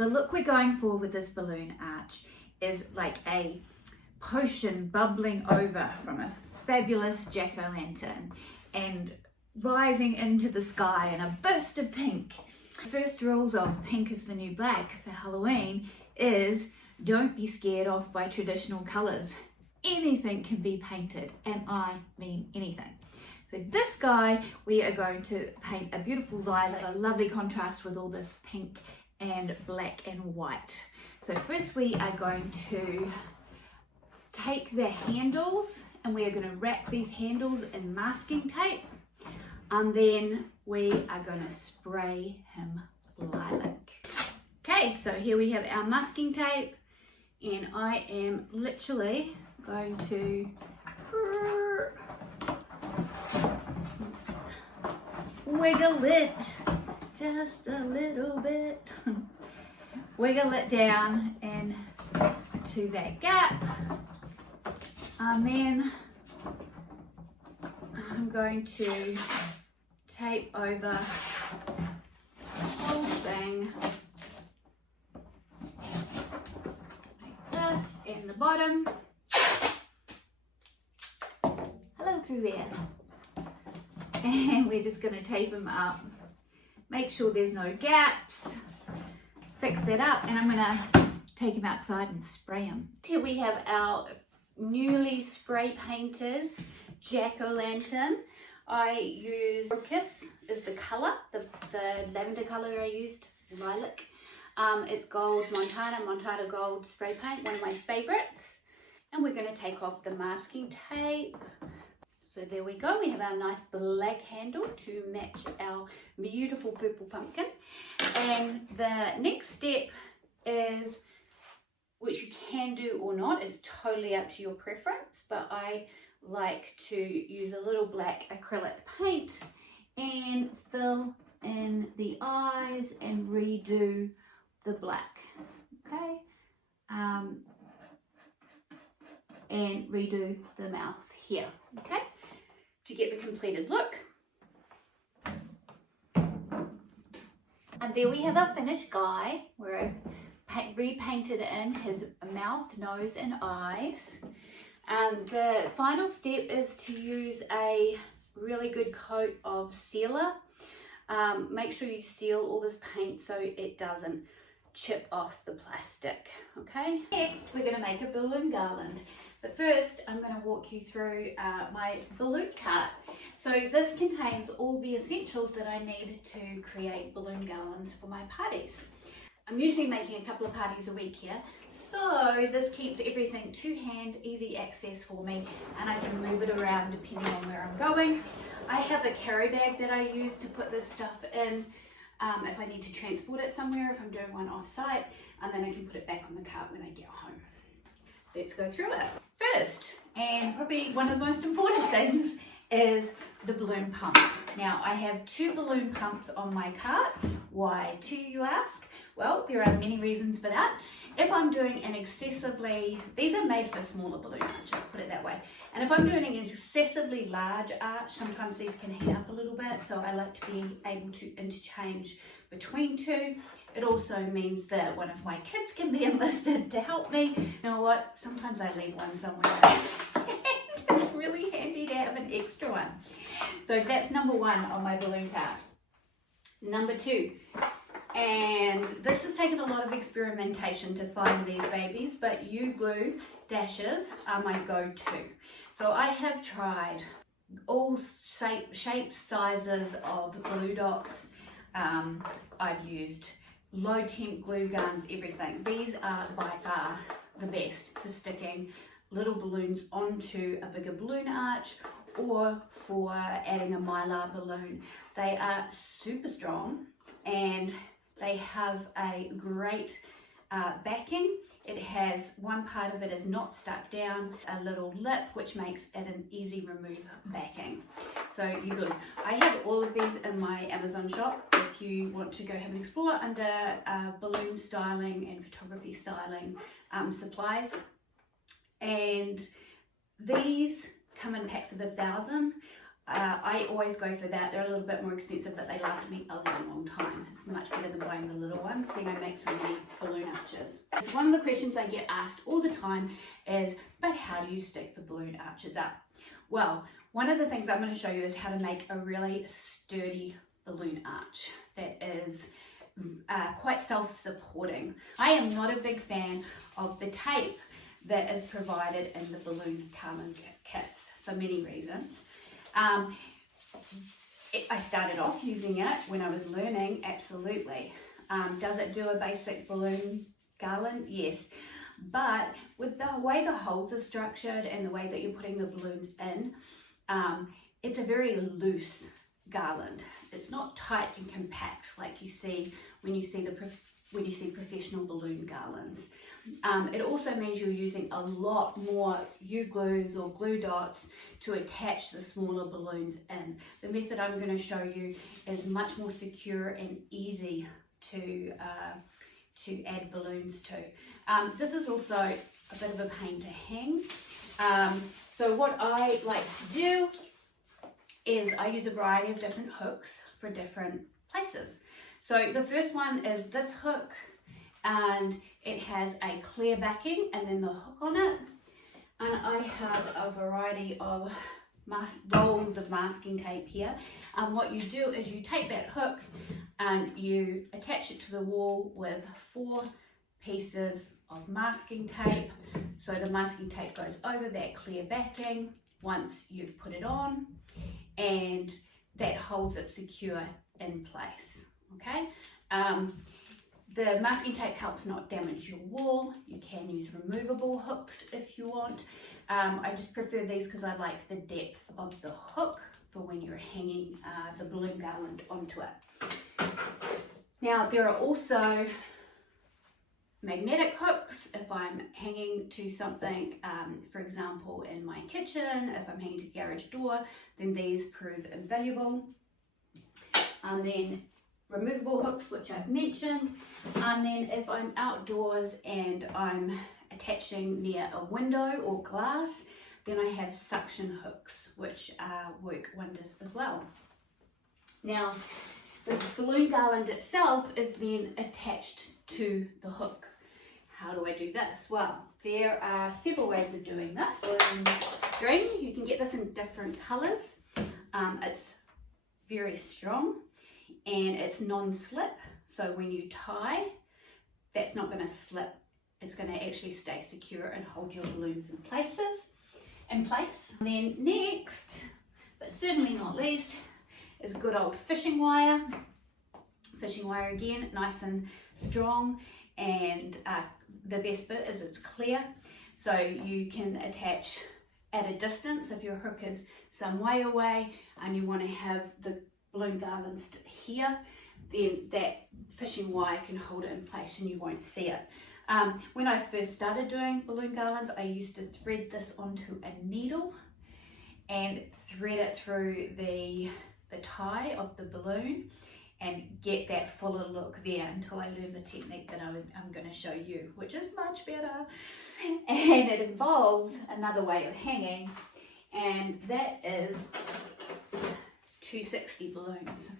The look we're going for with this balloon arch is like a potion bubbling over from a fabulous jack-o'-lantern and rising into the sky in a burst of pink. The first rules of Pink is the New Black for Halloween is don't be scared off by traditional colours. Anything can be painted, and I mean anything. So this guy, we are going to paint a beautiful lilac, a lovely contrast with all this pink and black and white. So first we are going to take the handles and we are going to wrap these handles in masking tape, and then we are going to spray him lilac. Okay, so here we have our masking tape, and I am literally going to wiggle it just a little bit. Wiggle it down and to that gap, and then I'm going to tape over the whole thing like this, and the bottom. Hello through there. And we're just going to tape them up. Make sure there's no gaps. Fix that up, and I'm going to take them outside and spray them. Here we have our newly spray painted jack-o'-lantern. I use Orchis is the colour, the lavender colour I used, lilac. It's gold Montana gold spray paint, one of my favourites. And we're going to take off the masking tape. So there we go, we have our nice black handle to match our beautiful purple pumpkin. And the next step is, which you can do or not, it's totally up to your preference, but I like to use a little black acrylic paint and fill in the eyes and redo the black, okay? And redo the mouth here, okay? To get the completed look. And there we have our finished guy, where I've repainted in his mouth, nose and eyes. And the final step is to use a really good coat of sealer. Make sure you seal all this paint so it doesn't chip off the plastic, okay? Next, we're gonna make a balloon garland. But first, I'm going to walk you through my balloon cart. So this contains all the essentials that I need to create balloon garlands for my parties. I'm usually making a couple of parties a week here, so this keeps everything to hand, easy access for me, and I can move it around depending on where I'm going. I have a carry bag that I use to put this stuff in if I need to transport it somewhere, if I'm doing one off-site, and then I can put it back on the cart when I get home. Let's go through it. First, and probably one of the most important things, is the balloon pump. Now, I have 2 balloon pumps on my cart. Why 2, you ask? Well, there are many reasons for that. If I'm doing an excessively, these are made for smaller balloon arches, put it that way. And if I'm doing an excessively large arch, sometimes these can heat up a little bit, so I like to be able to interchange between 2. It also means that one of my kids can be enlisted to help me. You know what? Sometimes I leave one somewhere. And it's really handy to have an extra one. So that's number 1 on my balloon cart. Number 2, and this has taken a lot of experimentation to find these babies, but U-glue dashes are my go-to. So I have tried all shapes, sizes of glue dots. I've used low temp glue guns, everything. These are by far the best for sticking little balloons onto a bigger balloon arch or for adding a mylar balloon. They are super strong and they have a great backing. It has, one part of it is not stuck down, a little lip which makes it an easy remove backing. So you glue. I have all of these in my Amazon shop if you want to go have an explore under balloon styling and photography styling supplies. And these come in packs of 1,000. I always go for that. They're a little bit more expensive, but they last me a long time. It's much better than buying the little ones. Then I make so many balloon arches. So one of the questions I get asked all the time is, but how do you stick the balloon arches up? Well, one of the things I'm going to show you is how to make a really sturdy balloon arch that is quite self-supporting. I am not a big fan of the tape that is provided in the balloon garland kits for many reasons. I started off using it when I was learning, absolutely. Does it do a basic balloon garland? Yes. But with the way the holes are structured and the way that you're putting the balloons in, it's a very loose garland. It's not tight and compact like you see when you see professional balloon garlands. It also means you're using a lot more U-glues or glue dots to attach the smaller balloons in. The method I'm going to show you is much more secure and easy to add balloons to. This is also a bit of a pain to hang. So what I like to do is I use a variety of different hooks for different places. So the first one is this hook, and it has a clear backing and then the hook on it. And I have a variety of rolls of masking tape here. And what you do is you take that hook and you attach it to the wall with 4 pieces of masking tape. So the masking tape goes over that clear backing once you've put it on, and that holds it secure in place. Okay. The masking tape helps not damage your wall. You can use removable hooks if you want. I just prefer these because I like the depth of the hook for when you're hanging the balloon garland onto it. Now there are also magnetic hooks if I'm hanging to something, for example in my kitchen. If I'm hanging to the garage door, then these prove invaluable. And then removable hooks, which I've mentioned. And then if I'm outdoors and I'm attaching near a window or glass, then I have suction hooks, which work wonders as well. Now the balloon garland itself is then attached to the hook. How do I do this? Well, there are several ways of doing this. String, you can get this in different colors. It's very strong and it's non-slip, so when you tie, that's not going to slip. It's going to actually stay secure and hold your balloons in place. And then next, but certainly not least, is good old fishing wire. Fishing wire again, nice and strong, and the best bit is it's clear, so you can attach at a distance. If your hook is some way away and you want to have the balloon garlands here, then that fishing wire can hold it in place and you won't see it. When I first started doing balloon garlands, I used to thread this onto a needle and thread it through the tie of the balloon and get that fuller look there until I learned the technique that I'm going to show you, which is much better. And it involves another way of hanging, and that is 260 balloons.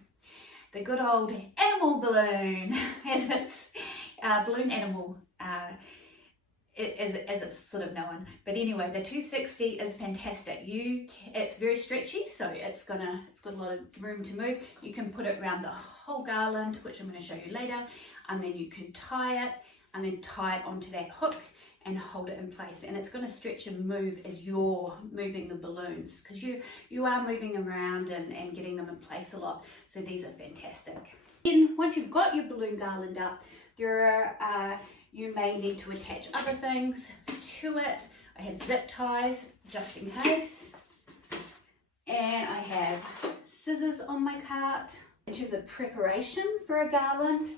The good old animal balloon, as it's balloon animal, as it's sort of known. But anyway, the 260 is fantastic. It's very stretchy, so it's got a lot of room to move. You can put it around the whole garland, which I'm going to show you later, and then you can tie it and then tie it onto that hook and hold it in place. And it's going to stretch and move as you're moving the balloons, because you are moving them around and getting them in place a lot. So these are fantastic. Then once you've got your balloon garland up, you may need to attach other things to it. I have zip ties just in case, and I have scissors on my cart. In terms of preparation for a garland,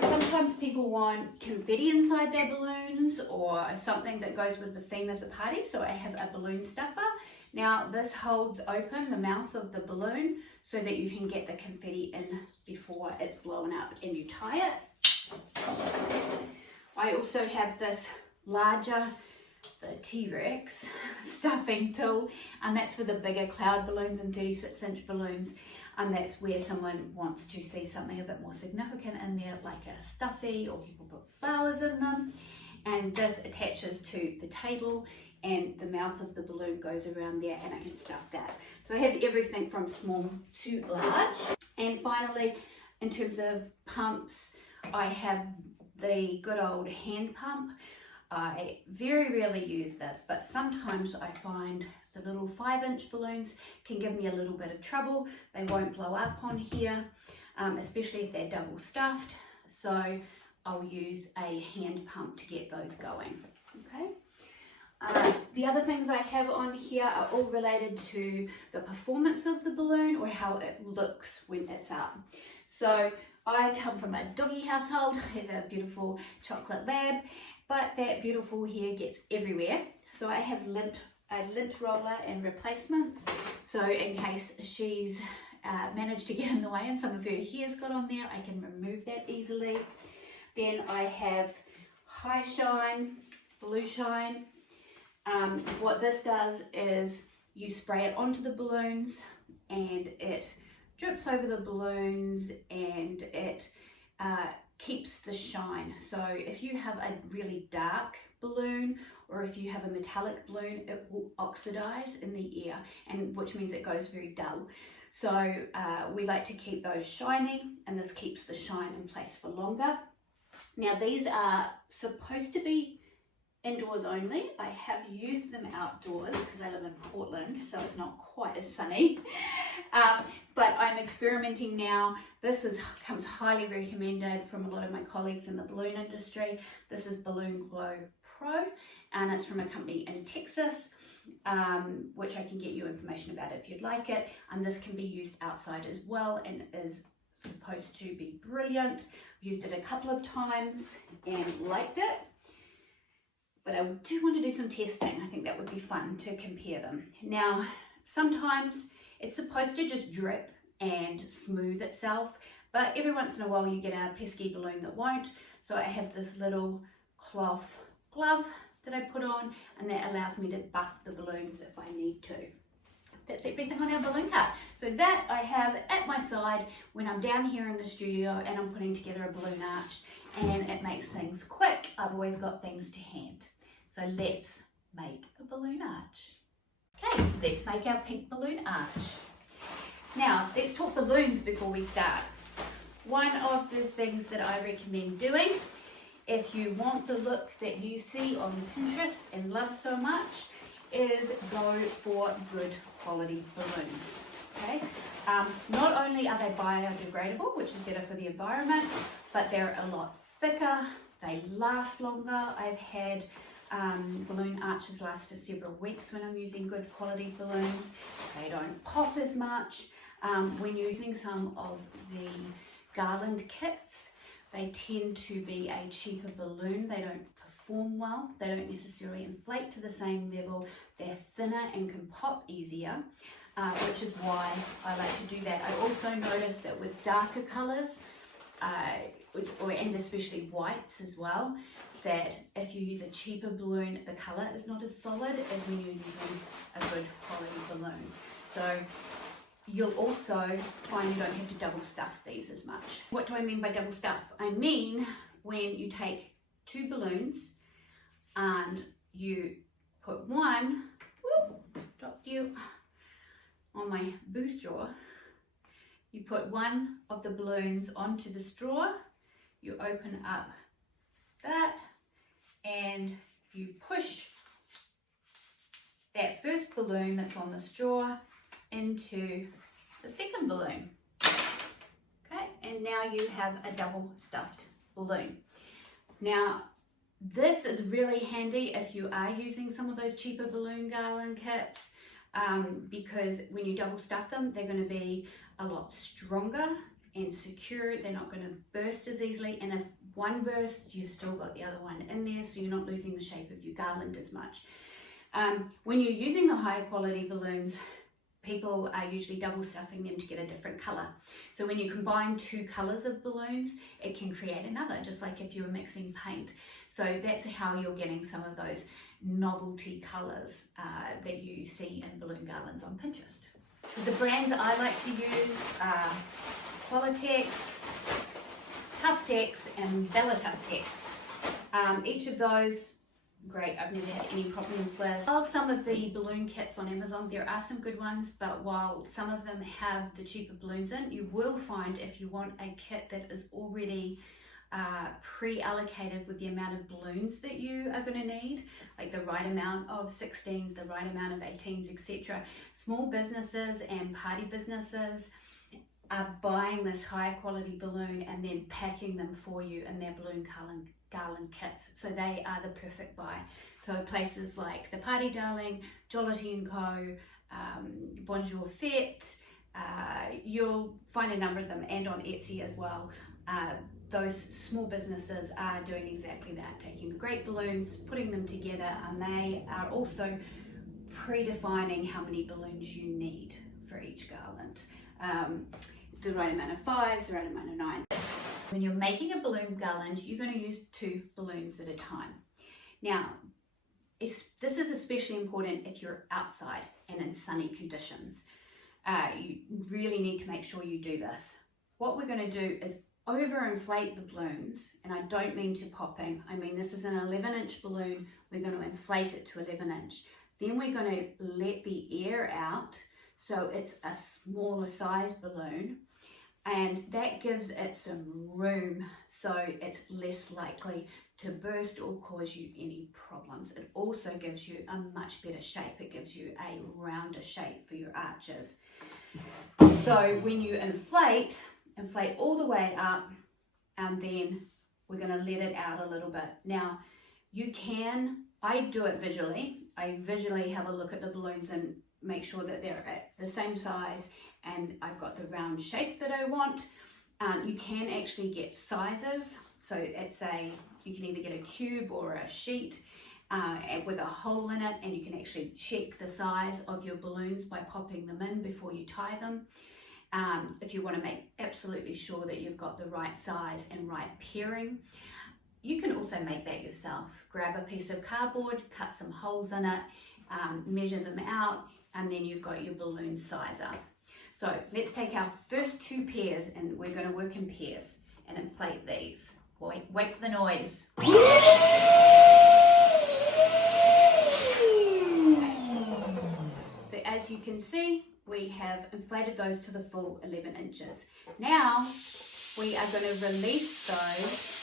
sometimes people want confetti inside their balloons or something that goes with the theme of the party, so I have a balloon stuffer. Now this holds open the mouth of the balloon so that you can get the confetti in before it's blown up, and you tie it. I also have this larger the T-Rex stuffing tool, and that's for the bigger cloud balloons and 36-inch balloons, and that's where someone wants to see something a bit more significant in there, like a stuffy, or people put flowers in them. And this attaches to the table, and the mouth of the balloon goes around there, and I can stuff that. So I have everything from small to large. And finally, in terms of pumps, I have the good old hand pump. I very rarely use this, but sometimes I find the little 5-inch balloons can give me a little bit of trouble. They won't blow up on here, especially if they're double stuffed. So I'll use a hand pump to get those going. Okay. The other things I have on here are all related to the performance of the balloon, or how it looks when it's up. So I come from a doggy household. I have a beautiful chocolate lab, but that beautiful hair gets everywhere. So I have a lint roller and replacements. So in case she's managed to get in the way and some of her hair's got on there, I can remove that easily. Then I have High Shine, Blue Shine. What this does is you spray it onto the balloons, and it drips over the balloons, and it keeps the shine. So if you have a really dark balloon, or if you have a metallic balloon, it will oxidize in the air, and which means it goes very dull. So we like to keep those shiny, and this keeps the shine in place for longer. Now these are supposed to be indoors only. I have used them outdoors because I live in Portland, so it's not quite as sunny. But I'm experimenting now. This comes highly recommended from a lot of my colleagues in the balloon industry. This is Balloon Glow Pro, and it's from a company in Texas, which I can get you information about if you'd like it. And this can be used outside as well, and is supposed to be brilliant. Used it a couple of times and liked it. But I do want to do some testing. I think that would be fun to compare them. Now, sometimes it's supposed to just drip and smooth itself, but every once in a while you get a pesky balloon that won't. So I have this little cloth glove that I put on, and that allows me to buff the balloons if I need to. That's everything on our balloon cart. So that I have at my side when I'm down here in the studio and I'm putting together a balloon arch, and it makes things quick. I've always got things to hand. So let's make a balloon arch. Okay, let's make our pink balloon arch. Now, let's talk balloons before we start. One of the things that I recommend doing, if you want the look that you see on Pinterest and love so much, is go for good quality balloons. Okay, not only are they biodegradable, which is better for the environment, but they're a lot thicker, they last longer. I've had balloon arches last for several weeks when I'm using good quality balloons. They don't pop as much. When using some of the garland kits, they tend to be a cheaper balloon. They don't perform well. They don't necessarily inflate to the same level. They're thinner and can pop easier, which is why I like to do that. I also notice that with darker colours, and especially whites as well, that if you use a cheaper balloon, the colour is not as solid as when you're using a good quality balloon. So you'll also find you don't have to double stuff these as much. What do I mean by double stuff? I mean when you take two balloons and you put one, dropped you on my boo straw, you put one of the balloons onto the straw, you open up that, and you push that first balloon that's on the straw into the second balloon. Okay, and now you have a double stuffed balloon. Now, this is really handy if you are using some of those cheaper balloon garland kits, because when you double stuff them, they're going to be a lot stronger and secure. They're not going to burst as easily, and if one bursts, you've still got the other one in there, so you're not losing the shape of your garland as much. When you're using the higher quality balloons, people are usually double stuffing them to get a different colour. So when you combine two colours of balloons, it can create another, just like if you were mixing paint. So that's how you're getting some of those novelty colours that you see in balloon garlands on Pinterest. So the brands that I like to use are Qualitex, Tuftex and Vellatuftex. Each of those, great, I've never had any problems with. I love some of the balloon kits on Amazon. There are some good ones, but while some of them have the cheaper balloons in, you will find if you want a kit that is already pre-allocated with the amount of balloons that you are going to need, like the right amount of 16s, the right amount of 18s, etc. Small businesses and party businesses are buying this higher quality balloon and then packing them for you in their balloon garland kits. So they are the perfect buy. So places like The Party Darling, Jollity & Co, Bonjour Fête, you'll find a number of them, and on Etsy as well. Those small businesses are doing exactly that, taking the great balloons, putting them together, and they are also predefining how many balloons you need for each garland. The right amount of 5s, the right amount of 9s. When you're making a balloon garland, you're going to use 2 balloons at a time. Now, this is especially important if you're outside and in sunny conditions. You really need to make sure you do this. What we're going to do is overinflate the balloons, and I don't mean to popping. I mean this is an 11-inch balloon. We're going to inflate it to 11-inch. Then we're going to let the air out, so it's a smaller size balloon, and that gives it some room, so it's less likely to burst or cause you any problems. It also gives you a much better shape. It gives you a rounder shape for your arches. So when you inflate all the way up, and then we're going to let it out a little bit. Now you can, I do it visually. I visually have a look at the balloons and make sure that they're at the same size and I've got the round shape that I want. You can actually get sizes. So you can either get a cube or a sheet with a hole in it, and you can actually check the size of your balloons by popping them in before you tie them. If you want to make absolutely sure that you've got the right size and right pairing. You can also make that yourself. Grab a piece of cardboard, cut some holes in it, measure them out, and then you've got your balloon sizer. So let's take our first 2 pairs, and we're going to work in pairs and inflate these. Wait for the noise. So as you can see, we have inflated those to the full 11 inches. Now we are going to release those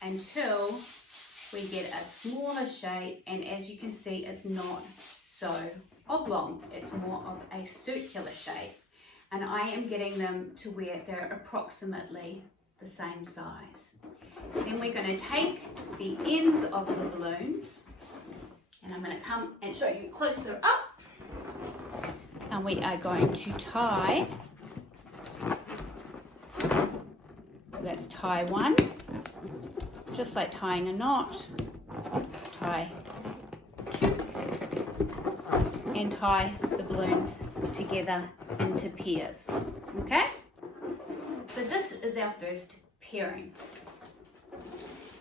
until we get a smaller shape, and as you can see, it's not so oblong, it's more of a circular shape, and I am getting them to where they're approximately the same size. Then we're going to take the ends of the balloons, and I'm going to come and show you closer up, and we are going to tie. Let's tie one, just like tying a knot. Tie 2 and tie the balloons together into pairs. Okay, so this is our first pairing.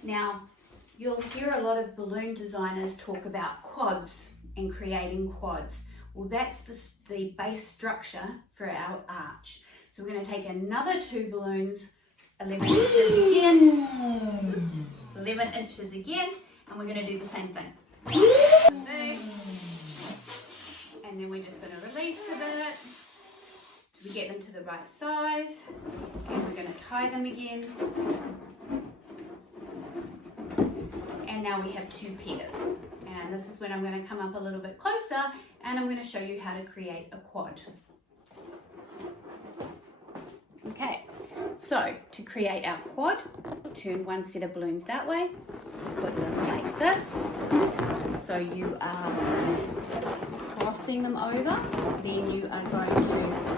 Now you'll hear a lot of balloon designers talk about quads and creating quads. Well, that's the base structure for our arch. So we're going to take another 2 balloons, 11 inches again, 11 inches again, and we're going to do the same thing. And then we're just going to release a bit till we get them to the right size, and we're going to tie them again. And now we have 2 pairs. And this is when I'm going to come up a little bit closer, and I'm going to show you how to create a quad. Okay, so to create our quad, turn one set of balloons that way, put them like this. So you are crossing them over, then you are going to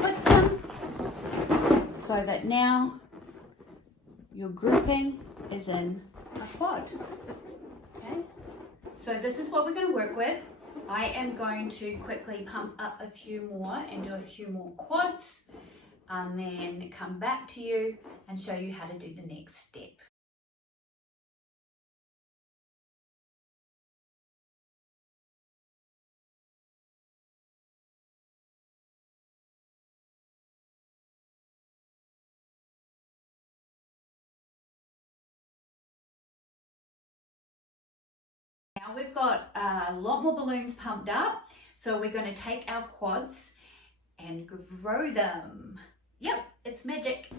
twist them so that now your grouping is in a quad. Okay, So this is what we're going to work with. I am going to quickly pump up a few more and do a few more quads, and then come back to you and show you how to do the next step. Now we've got a lot more balloons pumped up, so we're going to take our quads and grow them. Yep, it's magic.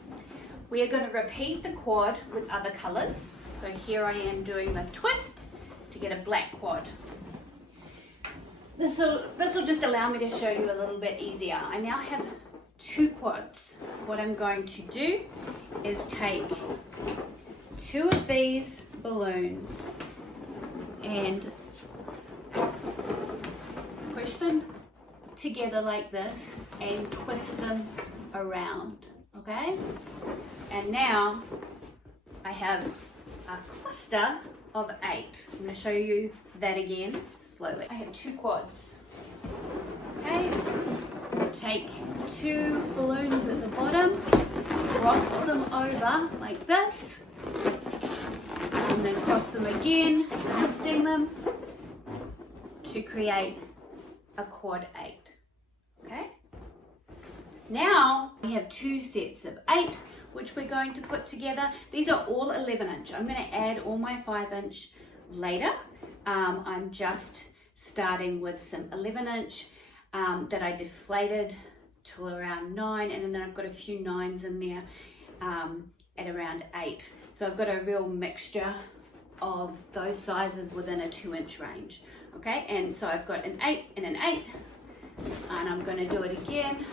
We are going to repeat the quad with other colours. So here I am doing the twist to get a black quad. This will just allow me to show you a little bit easier. I now have 2 quads. What I'm going to do is take 2 of these balloons and push them together like this and twist them around, okay? And now I have a cluster of 8. I'm going to show you that again slowly. I have 2 quads, okay? Take 2 balloons at the bottom, cross them over like this, and then cross them again, twisting them to create a quad 8, okay? Now we have 2 sets of 8 which we're going to put together. These are all 11-inch. I'm going to add all my 5-inch later. I'm just starting with some 11-inch that I deflated to around 9, and then I've got a few 9s in there at around 8. So I've got a real mixture of those sizes within a 2-inch range. Okay, and so I've got an 8 and an 8, and I'm going to do it again.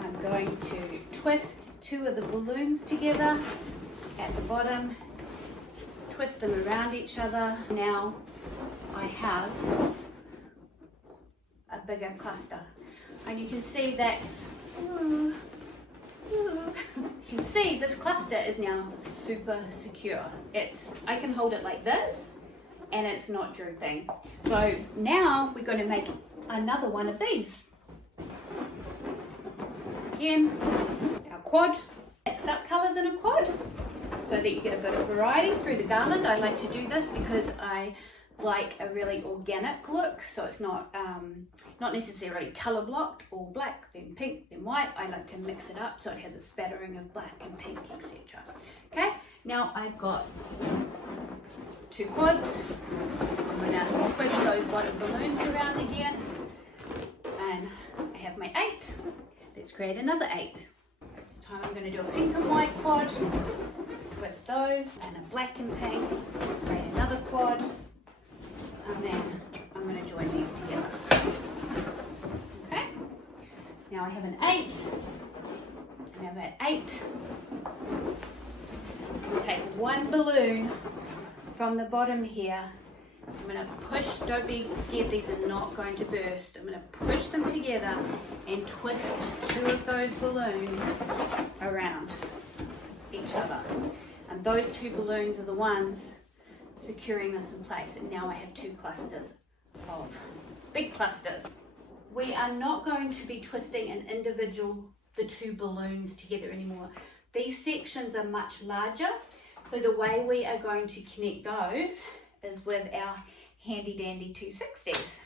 I'm going to twist 2 of the balloons together at the bottom, twist them around each other. Now I have a bigger cluster, and you can see that's you can see this cluster is now super secure. I can hold it like this and it's not drooping. So now we're going to make another one of these. Again, our quad. Mix up colours in a quad so that you get a bit of variety through the garland. I like to do this because I like a really organic look, so it's not necessarily colour blocked, all black, then pink, then white. I like to mix it up so it has a spattering of black and pink, etc. Okay, now I've got 2 quads. I'm going to twist those bottom balloons around again, and I have my 8. Let's create another 8. This time I'm going to do a pink and white quad, twist those, and a black and pink, create another quad, and then I'm going to join these together. Okay, now I have an 8, and I'm at 8. I'll take 1 balloon from the bottom here. I'm going to push, don't be scared, these are not going to burst. I'm going to push them together and twist 2 of those balloons around each other. And those 2 balloons are the ones securing this in place. And now I have 2 clusters of big clusters. We are not going to be twisting the 2 balloons together anymore. These sections are much larger. So the way we are going to connect those is with our handy dandy 260s.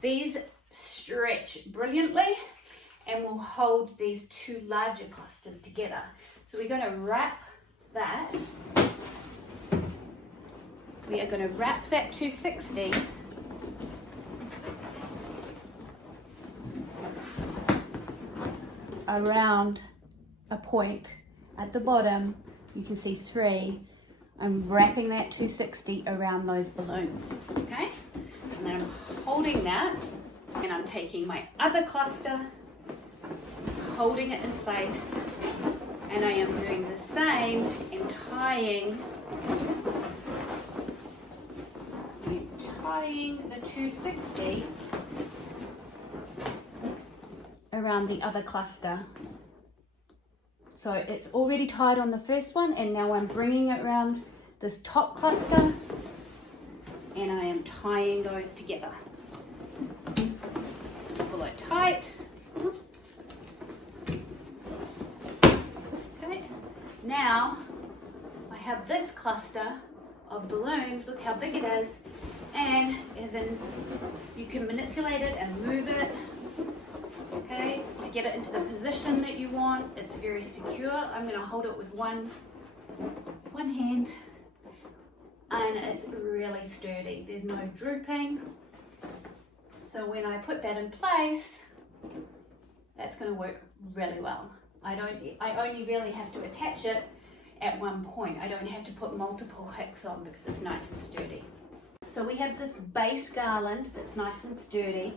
These stretch brilliantly and will hold these 2 larger clusters together. So we're going to wrap that. We are going to wrap that 260 around a point at the bottom. You can see 3. I'm wrapping that 260 around those balloons, okay? And then I'm holding that, and I'm taking my other cluster, holding it in place, and I am doing the same and tying the 260 around the other cluster. So it's already tied on the first one, and now I'm bringing it around this top cluster and I am tying those together. Pull it tight. Okay, now I have this cluster of balloons. Look how big it is, and as in you can manipulate it and move it, okay, to get it into the position that you want. It's very secure. I'm going to hold it with one hand, and it's really sturdy. There's no drooping, so when I put that in place, that's going to work really well. I only really have to attach it at one point. I don't have to put multiple hooks on because it's nice and sturdy. So we have this base garland that's nice and sturdy.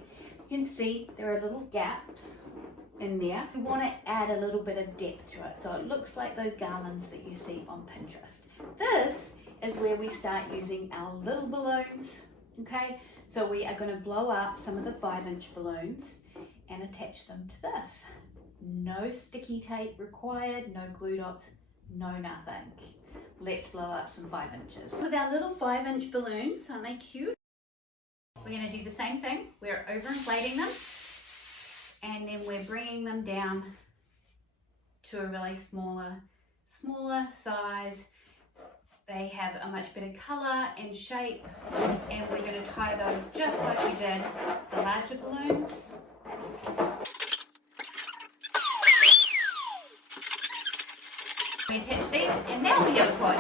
You can see there are little gaps in there. You want to add a little bit of depth to it, so it looks like those garlands that you see on Pinterest. This is where we start using our little balloons, okay? So we are going to blow up some of the 5-inch balloons and attach them to this. No sticky tape required, no glue dots, no nothing. Let's blow up some 5 inches. With our little 5-inch balloons, aren't they cute? We're going to do the same thing. We're overinflating them, and then we're bringing them down to a really smaller size. They have a much better color and shape, and we're going to tie those just like we did the larger balloons. We attach these, and now we have a quad.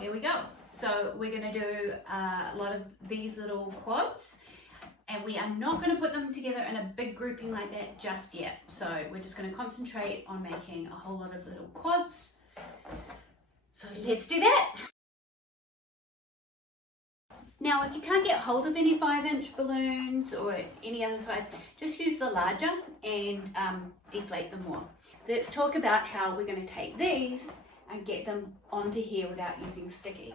Here we go. So we're going to do a lot of these little quads, and we are not going to put them together in a big grouping like that just yet. So we're just going to concentrate on making a whole lot of little quads. So let's do that. Now, if you can't get hold of any 5-inch balloons or any other size, just use the larger and deflate them more. Let's talk about how we're going to take these and get them onto here without using sticky.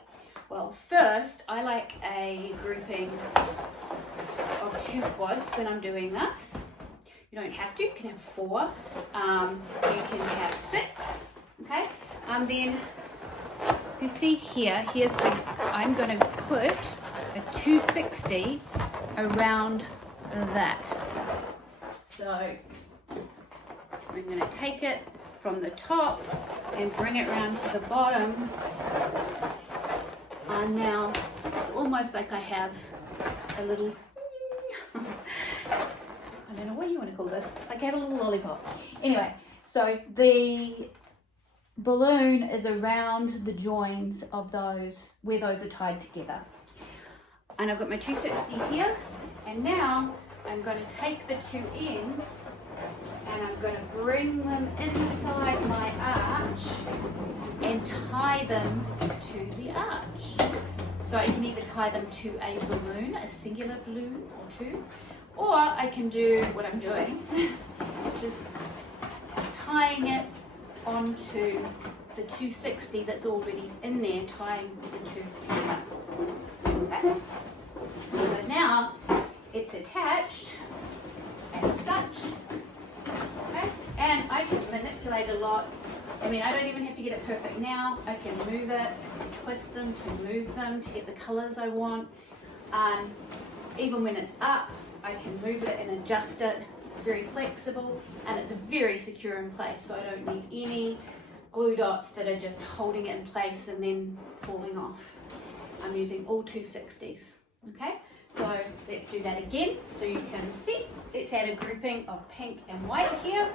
Well, first, I like a grouping of 2 quads when I'm doing this. You don't have to, you can have 4. You can have 6, okay? Then, if you see here, I'm going to put a 260 around that. So I'm going to take it from the top and bring it around to the bottom. And now it's almost like I have a little, I don't know what you want to call this, like I have a little lollipop. Anyway, so the balloon is around the joins of those, where those are tied together. And I've got my 260 here, and now I'm going to take the 2 ends and I'm going to bring them inside my arch and tie them to the arch. So I can either tie them to a balloon, a singular balloon or 2, or I can do what I'm doing, which is tying it onto the 260 that's already in there, tying the 2 together. Okay. So now it's attached as such. Okay. And I can manipulate a lot. I mean, I don't even have to get it perfect now. I can move it, twist them to move them to get the colors I want. Even when it's up, I can move it and adjust it. It's very flexible and it's very secure in place, so I don't need any glue dots that are just holding it in place and then falling off. I'm using all 260s. Okay, so let's do that again so you can see. Let's add a grouping of pink and white here.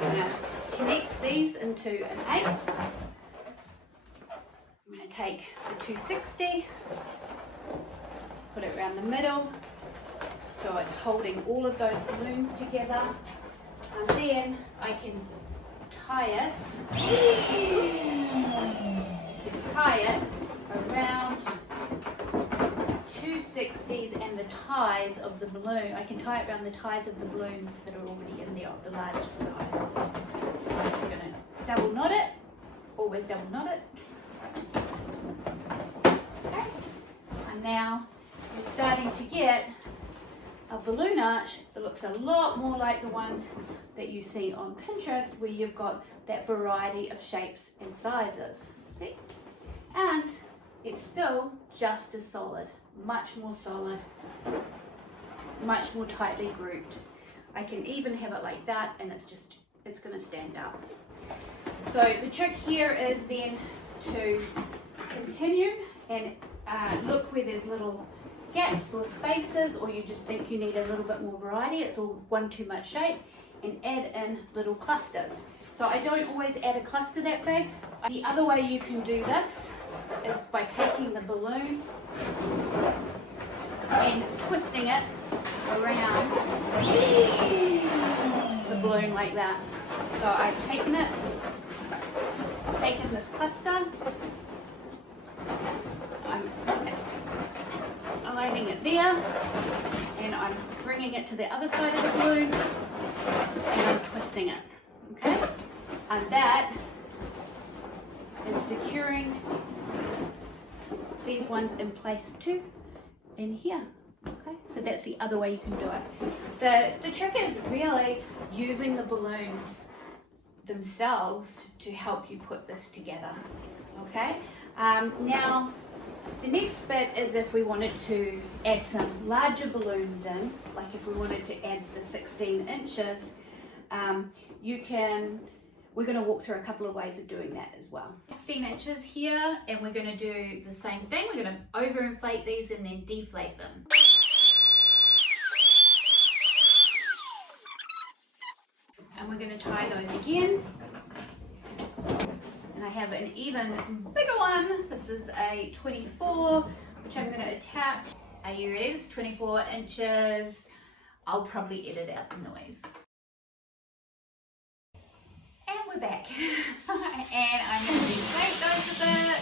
I'm going to connect these into an 8. I'm going to take the 260, put it around the middle so it's holding all of those balloons together, and then I can tie it around 260s and the ties of the balloon. I can tie it around the ties of the balloons that are already in there of the larger size. I'm just going to double knot it, always double knot it. Okay. And now you're starting to get a balloon arch that looks a lot more like the ones that you see on Pinterest, where you've got that variety of shapes and sizes. See? And it's still just as solid, much more solid, much more tightly grouped. I can even have it like that and it's going to stand up. So the trick here is then to continue and look where there's little gaps or spaces, or you just think you need a little bit more variety, it's all one too much shape, and add in little clusters. So I don't always add a cluster that big. The other way you can do this is by taking the balloon and twisting it around the balloon like that. So I've taken this cluster, I'm aligning it there, and I'm bringing it to the other side of the balloon, and I'm twisting it, okay? And that is securing these ones in place too, in here, okay? So that's the other way you can do it. The trick is really using the balloons themselves to help you put this together, okay? Now, the next bit is if we wanted to add some larger balloons in, like if we wanted to add the 16 inches, we're going to walk through a couple of ways of doing that as well. 16 inches here, and we're going to do the same thing. We're going to overinflate these and then deflate them. And we're going to tie those again. And I have an even bigger one. This is a 24, which I'm going to attach. Are you ready? It's 24 inches. I'll probably edit out the noise. And we're back. And I'm going to deflate those a bit.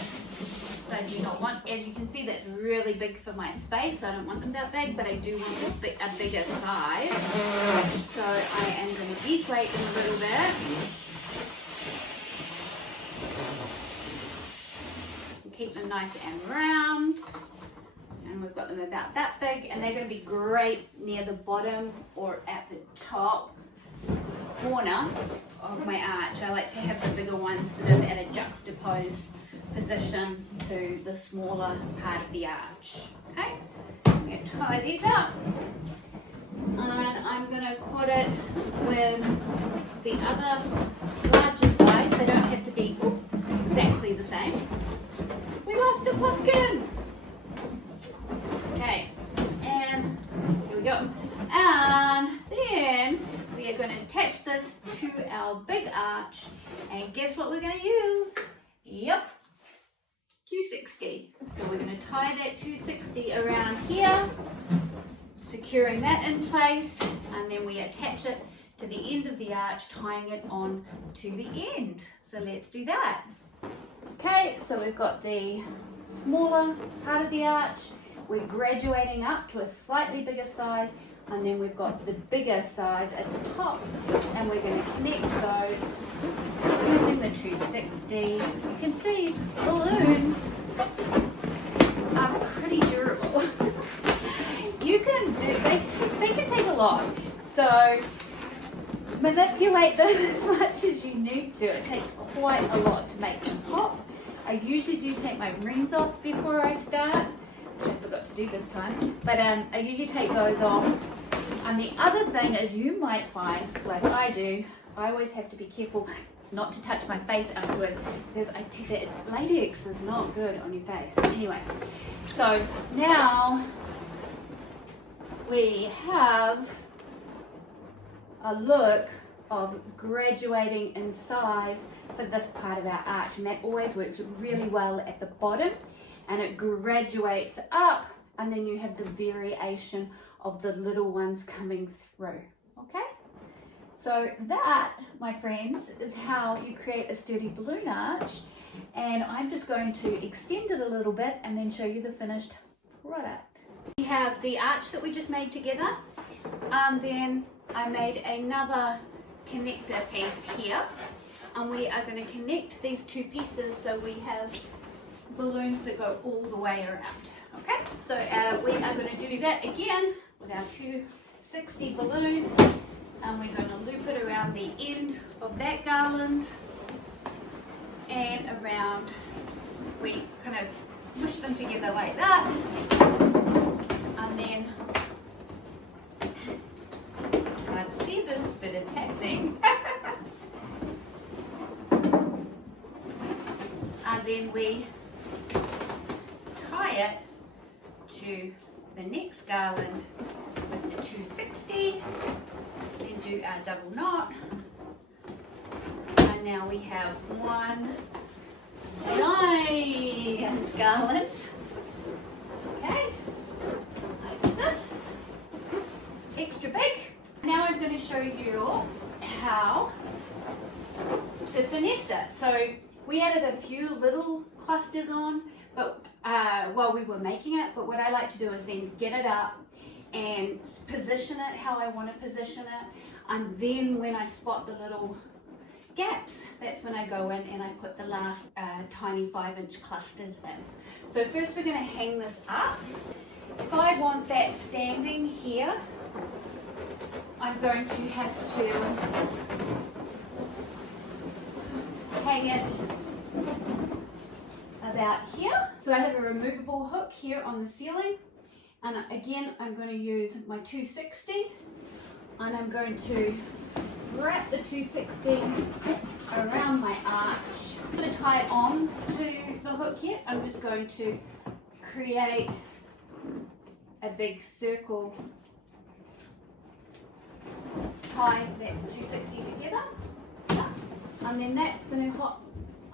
So I do not want, as you can see, that's really big for my space. I don't want them that big, but I do want this a bigger size. So I am going to deflate them a little bit. Keep them nice and round. And we've got them about that big, and they're going to be great near the bottom or at the top corner of my arch. I like to have the bigger ones sort of at a juxtaposed position to the smaller part of the arch. Okay, I'm going to tie these up, and I'm going to cut it with the other larger size. They don't have to be exactly the same. We lost a pumpkin! Okay, and here we go. And then we are going to attach this to our big arch, and guess what we're going to use? Yep, 260. So we're going to tie that 260 around here, securing that in place, and then we attach it to the end of the arch, tying it on to the end. So let's do that. Okay, so we've got the smaller part of the arch, we're graduating up to a slightly bigger size, and then we've got the bigger size at the top, and we're going to connect those using the 260. You can see balloons are pretty durable. You can do, they can take a lot, so manipulate them as much as you need to. It takes quite a lot to make them pop. I usually do take my rings off before I start, which I forgot to do this time, but I usually take those off. And the other thing is, you might find, like I do, I always have to be careful not to touch my face afterwards, because latex is not good on your face. Anyway, so now we have a look of graduating in size for this part of our arch, and that always works really well at the bottom, and it graduates up, and then you have the variation of the little ones coming through. Okay, so that, my friends, is how you create a sturdy balloon arch, and I'm just going to extend it a little bit and then show you the finished product. We have the arch that we just made together, and then I made another connector piece here, and we are going to connect these two pieces so we have balloons that go all the way around. Okay, so we are going to do that again with our 260 balloon, and we're going to loop it around the end of that garland and around. We kind of push them together like that, and then can't see this, but it's happening. And then we tie it to the next garland with the 260, then do our double knot, and now we have one giant garland, okay, like this, extra big. Now I'm going to show you how to finesse it. So we added a few little clusters on, but while we were making it, but what I like to do is then get it up and position it how I want to position it, and then when I spot the little gaps, that's when I go in and I put the last tiny 5-inch clusters in. So first we're going to hang this up. If I want that standing here, I'm going to have to hang it about here. So I have a removable hook here on the ceiling, and again I'm going to use my 260, and I'm going to wrap the 260 around my arch. I'm going to tie it on to the hook yet. I'm just going to create a big circle, tie that 260 together, and then that's going to hop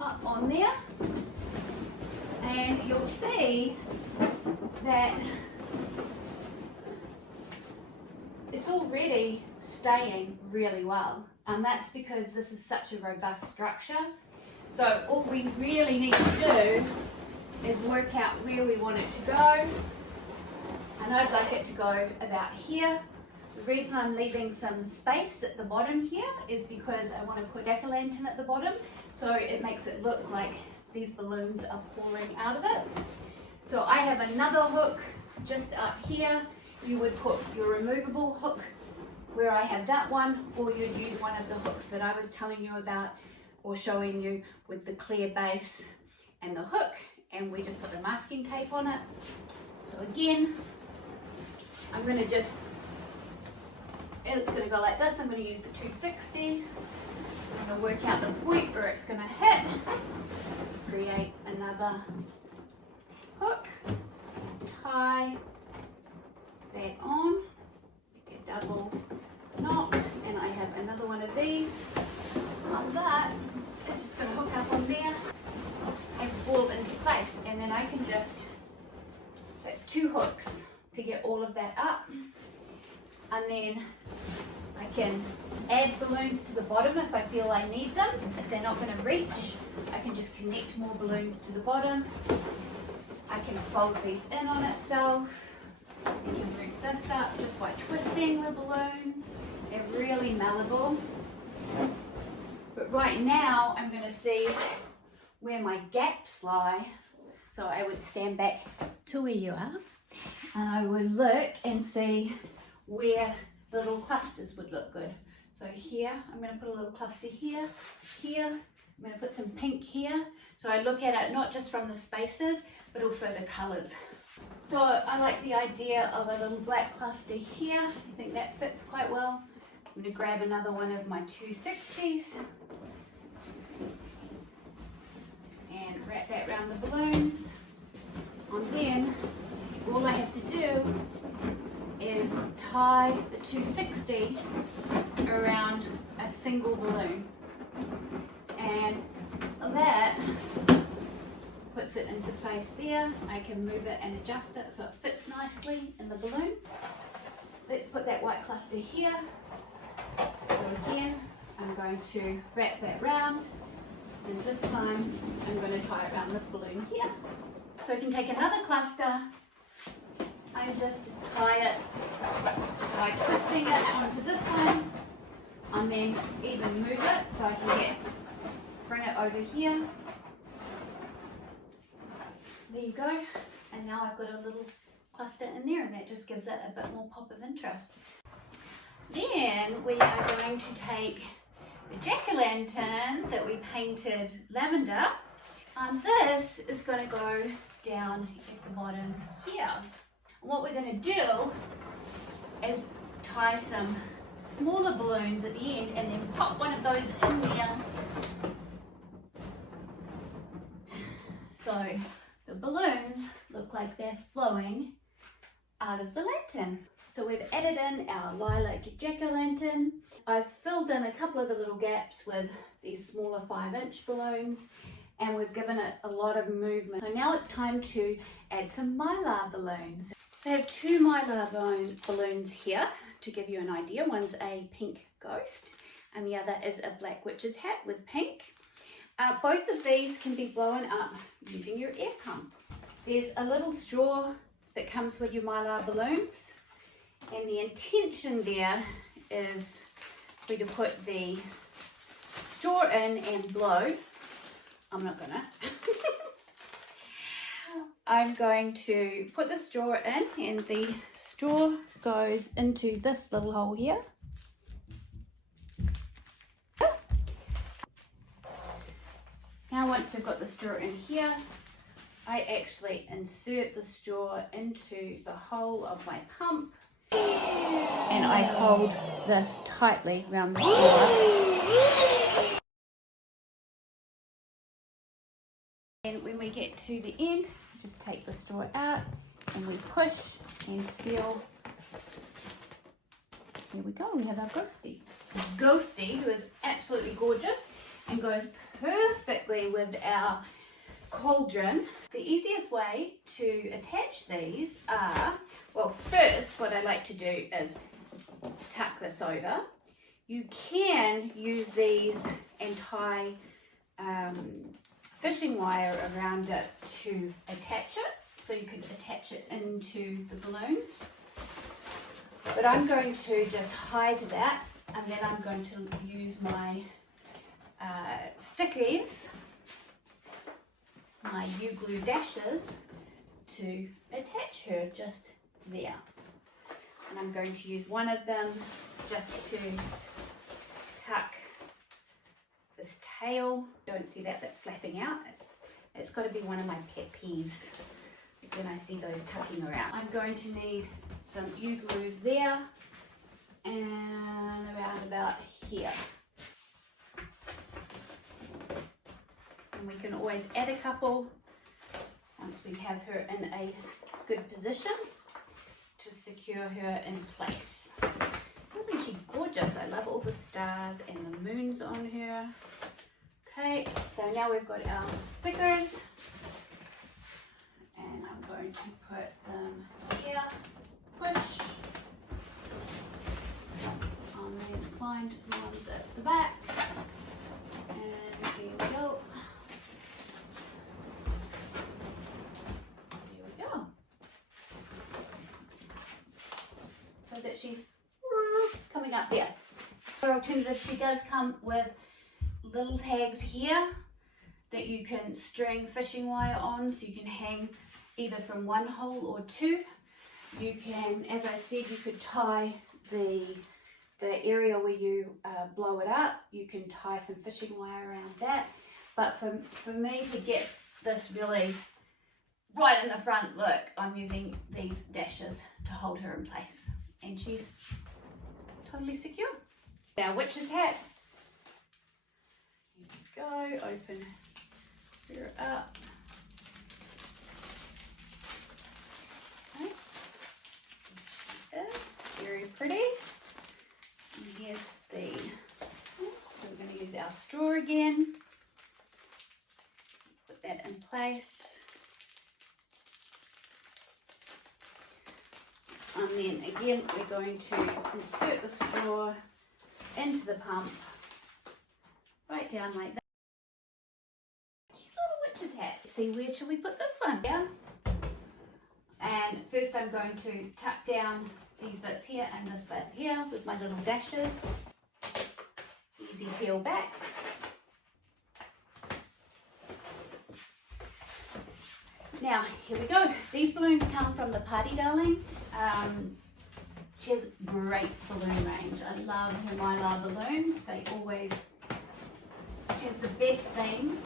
up on there, and you'll see that it's already staying really well, and that's because this is such a robust structure. So all we really need to do is work out where we want it to go, and I'd like it to go about here. The reason I'm leaving some space at the bottom here is because I want to put jack-o'-lantern at the bottom, so it makes it look like these balloons are pouring out of it. So I have another hook just up here. You would put your removable hook where I have that one, or you'd use one of the hooks that I was telling you about or showing you with the clear base and the hook, and we just put the masking tape on it. So again, I'm going to just, it's going to go like this. I'm going to use the 260. I'm going to work out the point where it's going to hit, create another hook, tie that on, get double knot, and I have another one of these. And that is just going to hook up on there and fall into place, and then I can just, that's 2 hooks to get all of that up, and then I can add balloons to the bottom if I feel I need them. If they're not going to reach, I can just connect more balloons to the bottom. I can fold these in on itself. You can move this up just by twisting the balloons. They're really malleable. But right now I'm going to see where my gaps lie. So I would stand back to where you are, and I would look and see where little clusters would look good. So here, I'm going to put a little cluster here, here. I'm going to put some pink here. So I look at it not just from the spaces, but also the colours. So I like the idea of a little black cluster here. I think that fits quite well. I'm going to grab another one of my 260s and wrap that around the balloons. And then all I have to do is tie the 260 around a single balloon, and that puts it into place there. I can move it and adjust it so it fits nicely in the balloons. Let's put that white cluster here. So again, I'm going to wrap that round, and this time I'm going to tie it around this balloon here. So I can take another cluster and just tie it by twisting it onto this one, and then even move it so I can bring it over here. There you go, and now I've got a little cluster in there, and that just gives it a bit more pop of interest. Then we are going to take the jack-o'-lantern that we painted lavender, and this is going to go down at the bottom here. And what we're going to do is tie some smaller balloons at the end and then pop one of those in there. So the balloons look like they're flowing out of the lantern. So we've added in our lilac jack-o'-lantern. I've filled in a couple of the little gaps with these smaller 5-inch balloons, and we've given it a lot of movement. So now it's time to add some mylar balloons. So I have 2 mylar balloons here to give you an idea. One's a pink ghost and the other is a black witch's hat with pink. Both of these can be blown up using your air pump. There's a little straw that comes with your mylar balloons, and the intention there is for you to put the straw in and blow. I'm not gonna. I'm going to put the straw in, and the straw goes into this little hole here. Now once we've got the straw in here, I actually insert the straw into the hole of my pump, and I hold this tightly around the straw. And when we get to the end, just take the straw out and we push and seal. Here we go, we have our ghostie. Ghostie, who is absolutely gorgeous and goes perfectly with our cauldron. The easiest way to attach these are, well, first what I like to do is tuck this over. You can use these and tie fishing wire around it to attach it, so you could attach it into the balloons. But I'm going to just hide that, and then I'm going to use my stickies, my U-glue dashes, to attach her just there. And I'm going to use one of them just to tuck this tail. Don't see that flapping out. It's got to be one of my pet peeves, is when I see those tucking around. I'm going to need some U-glues there and around about here. And we can always add a couple once we have her in a good position to secure her in place. Isn't she gorgeous? I love all the stars and the moons on her. Okay, so now we've got our stickers, and I'm going to put them here, push, and then find the ones at the back, and here we go. Here we go. So that she's coming up here. For alternative, she does come with little tags here that you can string fishing wire on, so you can hang either from one hole or 2. You can, as I said, you could tie the area where you blow it up. You can tie some fishing wire around that. But for me to get this really right in the front, look, I'm using these dashes to hold her in place, and she's totally secure. Now, witch's hat. Here we go, open her up. Okay. There she is, very pretty. And here's the, so we're going to use our straw again. Put that in place. And then again, we're going to insert the straw into the pump, right down like that. Cute little witch's hat. See, where shall we put this one? Yeah. And first I'm going to tuck down these bits here and this bit here with my little dashes. Easy peel backs. Now, here we go. These balloons come from the Party Darling. She has great balloon range. I love her mylar balloons. She has the best themes.